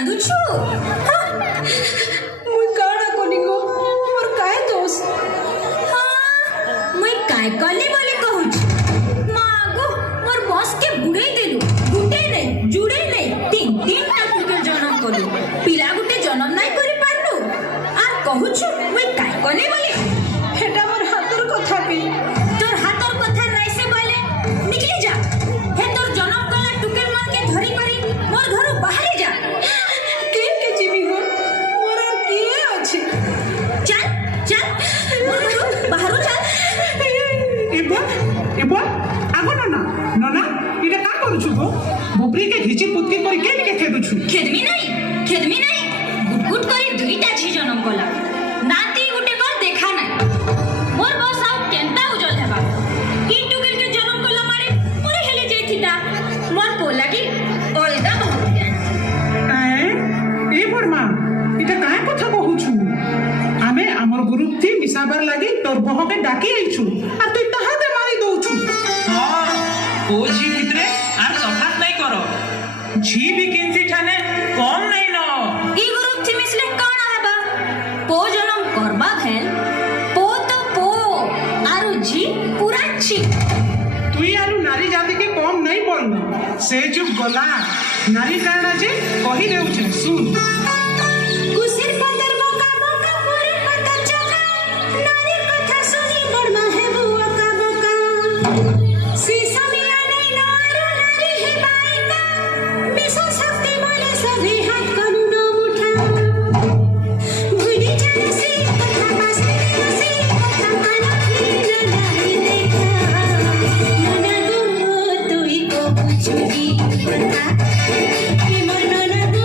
कांदुछु मुई काना कोनी को मोर काय दोष मुई काय कली बोली कहूछ मागो मोर बॉस के बुड़े देलु गुटे नै जुड़े नै तीन तीन टा पुके जन्म कलु पिला गुटे जन्म नै करि पारलु आर कहूछु मुई काय कली बोली हेटा मोर हातर कथा पी तोर हातर कथा नै से बोले निकली जा हे तोर जन्म कला टुकेल मन के धरी करी मोर घर बाहर जा के जीवी हो मोर किए अछि चल चल मोर घर बाहर चल इबा आगो ना इटा का करूछु गो बुपरी के घिची पुतकी करी के खेदुछु खेदमी नहीं गुटगुट करी दुईटा छी जन्म कला नाती गुटे कर देखा ना मोर बस आउ केंता उजल हेबा ई टुकेल के जन्म कला मारे मोर हेले जेथिता मोर पोला की अलगा बहुत ज्ञान ए बड़मा इटा का कथा कहूछु आमे हमर ग्रुप थी मिसाबार लागि तोर बहके डाकी आइछु आ तू ताहा दे मारी दउछु हां ओ जी भितरे आर सफात नहीं करो जी भी किंसी ठाने कम नहीं न ई ग्रुप थी मिसले काना हेबा पो जन्म करबा भेल पो तो पो आरु जी पूरा छी तुई आरु नारी जाति के कम नहीं बोल से जो गला नारी काना जे कहि देउछे सुन कुसिर पदर बोका पूरे पता चका नारी कथा सुनी बड़मा है बुआ का बोका सीसा मिया नहीं नारो नारी है बाइका मिसो शक्ति बोले सभी हाथ करू न मुठा भूली जाने से कथा बसने से कथा काना फिर नारी देखा नना गो तुई को पूछूंगी बता कि मोर नना गो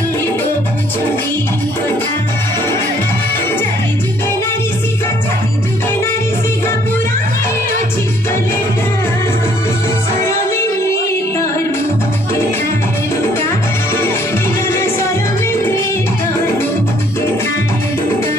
तुई को पूछूंगी बता चाली जुगे नारी सीखा पूरा है अच्छी कलेगा सरो में तोर मुँह के आए लुका नना सरो में तोर मुँह के आए लुका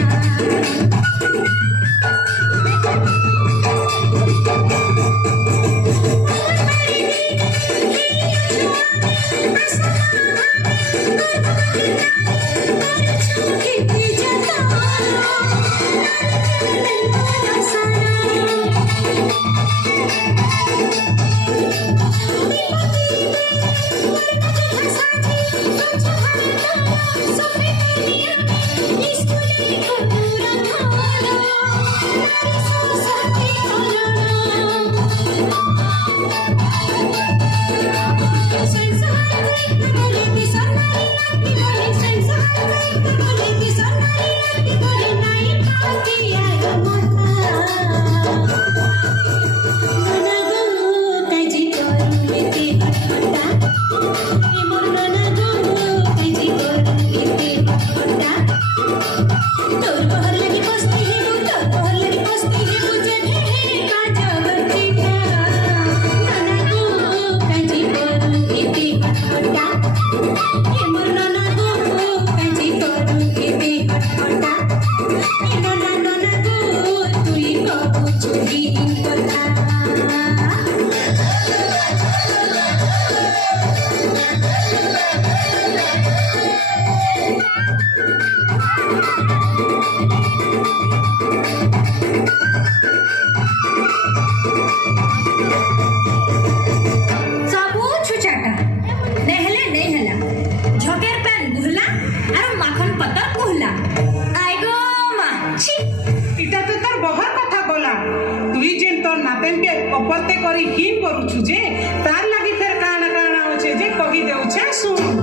करी हिन करूछु जे तार लागि फेर काना काना होचे जे कहि देउछे सुन